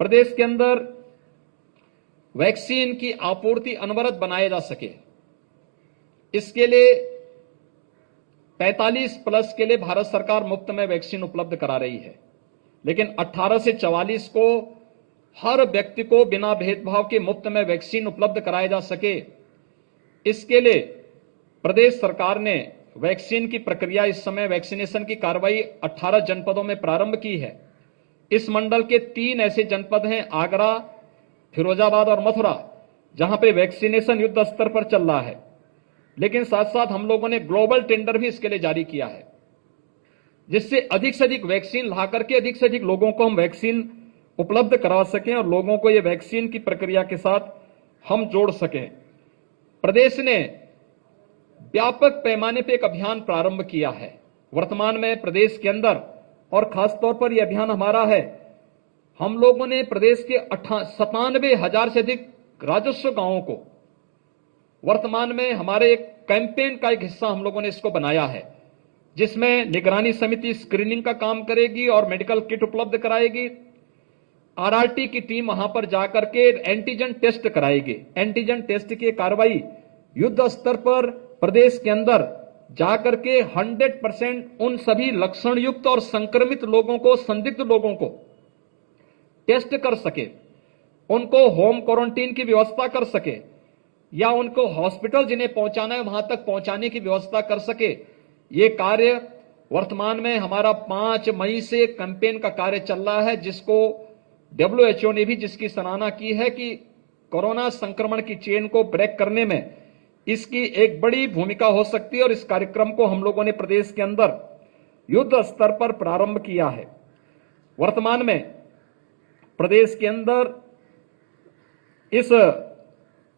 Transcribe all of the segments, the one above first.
प्रदेश के अंदर वैक्सीन की आपूर्ति अनवरत बनाया जा सके, इसके लिए 45 प्लस के लिए भारत सरकार मुफ्त में वैक्सीन उपलब्ध करा रही है, लेकिन 18 से 44 को हर व्यक्ति को बिना भेदभाव के मुफ्त में वैक्सीन उपलब्ध कराया जा सके, इसके लिए प्रदेश सरकार ने वैक्सीन की प्रक्रिया, इस समय वैक्सीनेशन की कार्रवाई 18 जनपदों में प्रारंभ की है। इस मंडल के 3 ऐसे जनपद हैं, आगरा, फिरोजाबाद और मथुरा, जहां पे वैक्सीनेशन युद्ध स्तर पर चल रहा है। लेकिन साथ साथ हम लोगों ने ग्लोबल टेंडर भी इसके लिए जारी किया है, जिससे अधिक से अधिक वैक्सीन ला करके अधिक से अधिक लोगों को हम वैक्सीन उपलब्ध करा सकें और लोगों को ये वैक्सीन की प्रक्रिया के साथ हम जोड़ सकें। प्रदेश ने व्यापक पैमाने पर एक अभियान प्रारंभ किया है। वर्तमान में प्रदेश के अंदर, और खासतौर पर यह अभियान हमारा है, हम लोगों ने प्रदेश के 97,000 से अधिक राजस्व गांवों को वर्तमान में हमारे एक कैंपेन का एक हिस्सा हम लोगों ने इसको बनाया है, जिसमें निगरानी समिति स्क्रीनिंग का काम करेगी और मेडिकल किट उपलब्ध कराएगी। आरआरटी की टीम वहां पर जाकर के एंटीजन टेस्ट कराएगी। एंटीजन टेस्ट की कार्रवाई युद्ध स्तर पर प्रदेश के अंदर जाकर के 100% उन सभी लक्षण युक्त और संक्रमित लोगों को, संदिग्ध लोगों को टेस्ट कर सके, उनको होम क्वारंटीन की व्यवस्था कर सके, या उनको हॉस्पिटल जिन्हें पहुंचाना है वहां तक पहुंचाने की व्यवस्था कर सके। ये कार्य वर्तमान में हमारा 5 मई से कैंपेन का कार्य चल रहा है, जिसको WHO ने भी जिसकी सराहना की है कि कोरोना संक्रमण की चेन को ब्रेक करने में इसकी एक बड़ी भूमिका हो सकती है। और इस कार्यक्रम को हम लोगों ने प्रदेश के अंदर युद्ध स्तर पर प्रारंभ किया है। वर्तमान में प्रदेश के अंदर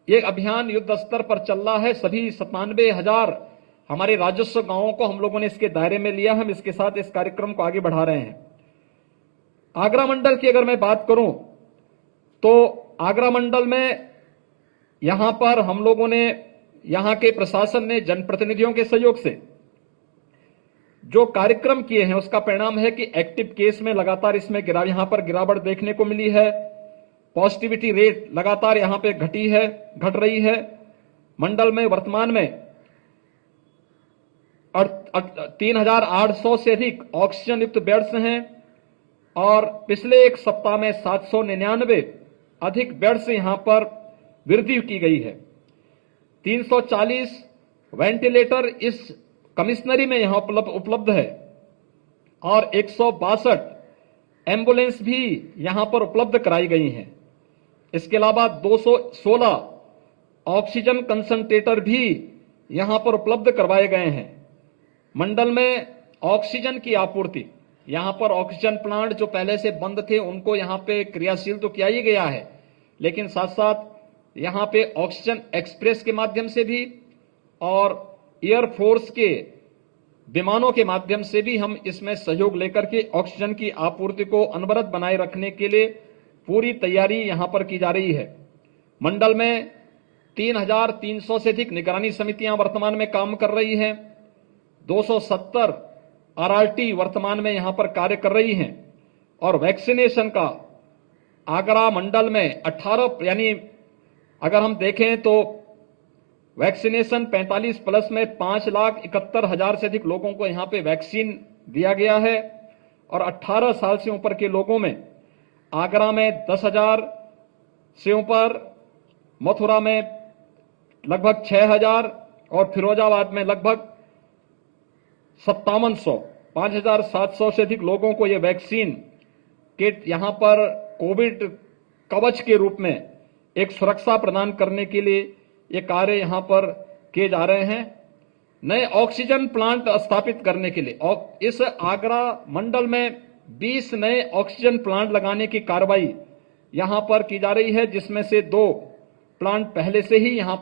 ये अभियान युद्ध स्तर पर चल रहा है। सभी 97,000 हमारे राजस्व गांवों को हम लोगों ने इसके दायरे में लिया। हम इसके साथ इस कार्यक्रम को आगे बढ़ा रहे हैं। आगरा मंडल की अगर मैं बात करूं तो आगरा मंडल में यहां पर हम लोगों ने, यहां के प्रशासन ने जनप्रतिनिधियों के सहयोग से जो कार्यक्रम किए हैं, उसका परिणाम है कि एक्टिव केस में लगातार इसमें यहां पर गिरावट देखने को मिली है। पॉजिटिविटी रेट लगातार यहां पे घट रही है। मंडल में वर्तमान में 3,800 से अधिक ऑक्सीजन युक्त बेड्स हैं और पिछले एक सप्ताह में 799 अधिक बेड्स यहां पर वृद्धि की गई है। 340 वेंटिलेटर इस कमिश्नरी में यहां उपलब्ध है और 162 एम्बुलेंस भी यहां पर उपलब्ध कराई गई हैं। इसके अलावा 216 ऑक्सीजन कंसंट्रेटर भी यहां पर उपलब्ध करवाए गए हैं। मंडल में ऑक्सीजन की आपूर्ति, यहां पर ऑक्सीजन प्लांट जो पहले से बंद थे उनको यहां पे क्रियाशील तो किया ही गया है, लेकिन साथ साथ यहां पे ऑक्सीजन एक्सप्रेस के माध्यम से भी और एयरफोर्स के विमानों के माध्यम से भी हम इसमें सहयोग लेकर के ऑक्सीजन की आपूर्ति को अनवरत बनाए रखने के लिए पूरी तैयारी यहां पर की जा रही है। मंडल में 3,300 से अधिक निगरानी समितियां वर्तमान में काम कर रही हैं। 270 आरआरटी वर्तमान में यहां पर कार्य कर रही हैं और वैक्सीनेशन का आगरा मंडल में 18, यानी अगर हम देखें तो वैक्सीनेशन 45 प्लस में 5,71,000 से अधिक लोगों को यहां पे वैक्सीन दिया गया है और 18 साल से ऊपर के लोगों में आगरा में 10,000 से ऊपर, मथुरा में लगभग 6,000 और फिरोजाबाद में लगभग 5700, 5,700 से अधिक लोगों को यह वैक्सीन किट यहां पर कोविड कवच के रूप में एक सुरक्षा प्रदान करने के लिए ये कार्य यहां पर किए जा रहे हैं। नए ऑक्सीजन प्लांट स्थापित करने के लिए इस आगरा मंडल में 20 नए ऑक्सीजन प्लांट लगाने की कार्रवाई यहां पर की जा रही है, जिसमें से 2 प्लांट पहले से ही यहां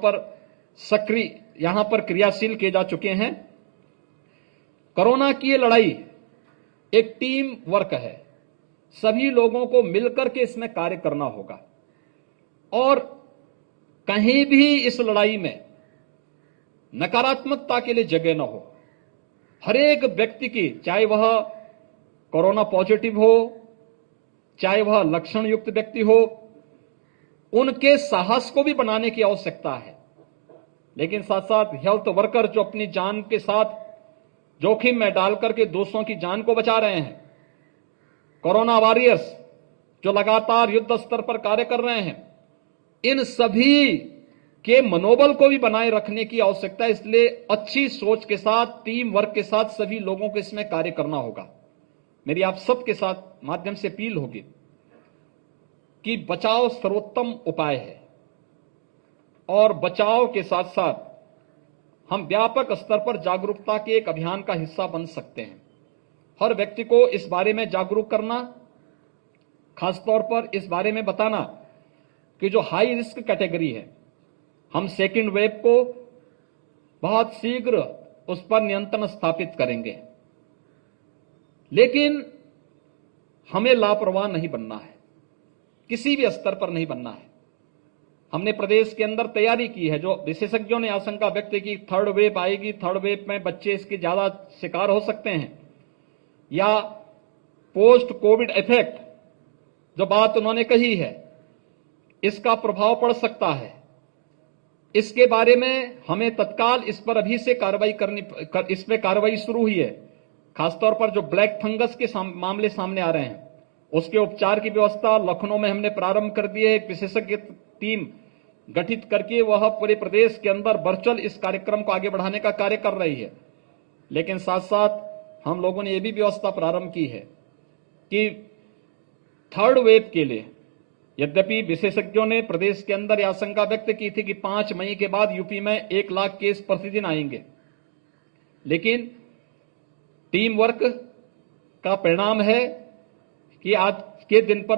पर क्रियाशील किए जा चुके हैं। कोरोना की ये लड़ाई एक टीम वर्क है, सभी लोगों को मिलकर के इसमें कार्य करना होगा और कहीं भी इस लड़ाई में नकारात्मकता के लिए जगह न हो। हर एक व्यक्ति की, चाहे वह कोरोना पॉजिटिव हो, चाहे वह लक्षण युक्त व्यक्ति हो, उनके साहस को भी बनाने की आवश्यकता है। लेकिन साथ साथ हेल्थ वर्कर जो अपनी जान के साथ जोखिम में डालकर के दूसरों की जान को बचा रहे हैं, कोरोना वॉरियर्स जो लगातार युद्ध स्तर पर कार्य कर रहे हैं, इन सभी के मनोबल को भी बनाए रखने की आवश्यकता है। इसलिए अच्छी सोच के साथ, टीम वर्क के साथ सभी लोगों को इसमें कार्य करना होगा। मेरी आप सबके साथ माध्यम से अपील होगी कि बचाव सर्वोत्तम उपाय है और बचाव के साथ साथ हम व्यापक स्तर पर जागरूकता के एक अभियान का हिस्सा बन सकते हैं। हर व्यक्ति को इस बारे में जागरूक करना, खासतौर पर इस बारे में बताना कि जो हाई रिस्क कैटेगरी है, हम सेकेंड वेव को बहुत शीघ्र उस पर नियंत्रण स्थापित करेंगे। लेकिन हमें लापरवाह नहीं बनना है, किसी भी स्तर पर नहीं बनना है। हमने प्रदेश के अंदर तैयारी की है। जो विशेषज्ञों ने आशंका व्यक्त की थर्ड वेव आएगी, थर्ड वेव में बच्चे इसके ज्यादा शिकार हो सकते हैं या पोस्ट कोविड इफेक्ट, जो बात उन्होंने कही है, इसका प्रभाव पड़ सकता है। इसके बारे में हमें तत्काल इस पर अभी से कार्रवाई इस पर कार्रवाई शुरू हुई है। खासतौर पर जो ब्लैक फंगस के मामले सामने आ रहे हैं, उसके उपचार की व्यवस्था लखनऊ में हमने प्रारंभ कर दी है। एक विशेषज्ञ टीम गठित करके वह पूरे प्रदेश के अंदर वर्चुअल इस कार्यक्रम को आगे बढ़ाने का कार्य कर रही है। लेकिन साथ साथ हम लोगों ने यह भी व्यवस्था प्रारंभ की है कि थर्ड वेव के लिए, यद्यपि विशेषज्ञों ने प्रदेश के अंदर यह आशंका व्यक्त की थी कि 5 मई के बाद यूपी में 1 लाख केस प्रतिदिन आएंगे, लेकिन टीम वर्क का परिणाम है कि आज के दिन पर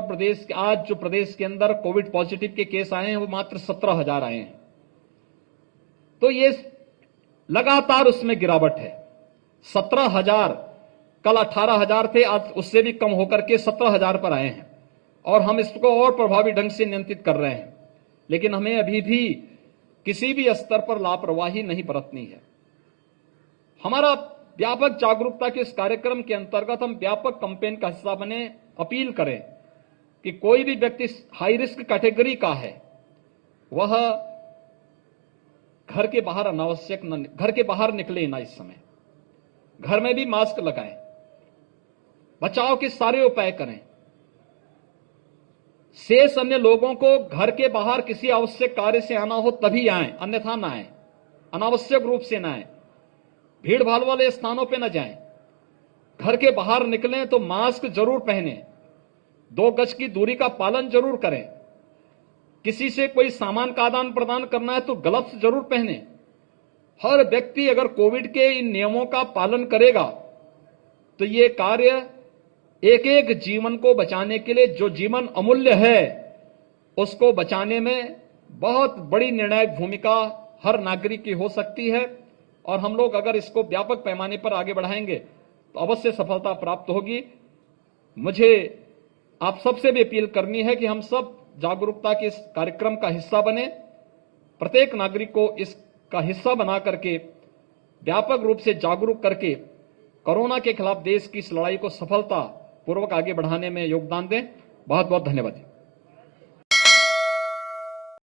आज जो प्रदेश के अंदर कोविड पॉजिटिव के केस आए हैं वो मात्र 17,000 आए हैं। तो ये लगातार उसमें गिरावट है। 17,000, कल 18,000 थे, आज उससे भी कम होकर के 17,000 पर आए हैं और हम इसको और प्रभावी ढंग से नियंत्रित कर रहे हैं। लेकिन हमें अभी भी किसी भी स्तर पर लापरवाही नहीं बरतनी है। हमारा व्यापक जागरूकता के इस कार्यक्रम के अंतर्गत हम व्यापक कैंपेन का हिस्सा बने, अपील करें कि कोई भी व्यक्ति हाई रिस्क कैटेगरी का है, वह घर के बाहर निकले ना। इस समय घर में भी मास्क लगाएं, बचाव के सारे उपाय करें। शेष अन्य लोगों को घर के बाहर किसी आवश्यक कार्य से आना हो तभी आएं, अन्यथा ना आएं, अनावश्यक रूप से ना आएं, भीड़ भाड़ वाले स्थानों पे न जाएं। घर के बाहर निकलें तो मास्क जरूर पहनें, 2 गज की दूरी का पालन जरूर करें। किसी से कोई सामान का आदान प्रदान करना है तो ग्लव्स जरूर पहने। हर व्यक्ति अगर कोविड के इन नियमों का पालन करेगा तो ये कार्य एक एक जीवन को बचाने के लिए, जो जीवन अमूल्य है उसको बचाने में बहुत बड़ी निर्णायक भूमिका हर नागरिक की हो सकती है। और हम लोग अगर इसको व्यापक पैमाने पर आगे बढ़ाएंगे तो अवश्य सफलता प्राप्त होगी। मुझे आप सबसे भी अपील करनी है कि हम सब जागरूकता के इस कार्यक्रम का हिस्सा बने, प्रत्येक नागरिक को इसका हिस्सा बना करके व्यापक रूप से जागरूक करके कोरोना के खिलाफ देश की इस लड़ाई को सफलता पूर्वक आगे बढ़ाने में योगदान दें। बहुत बहुत धन्यवाद।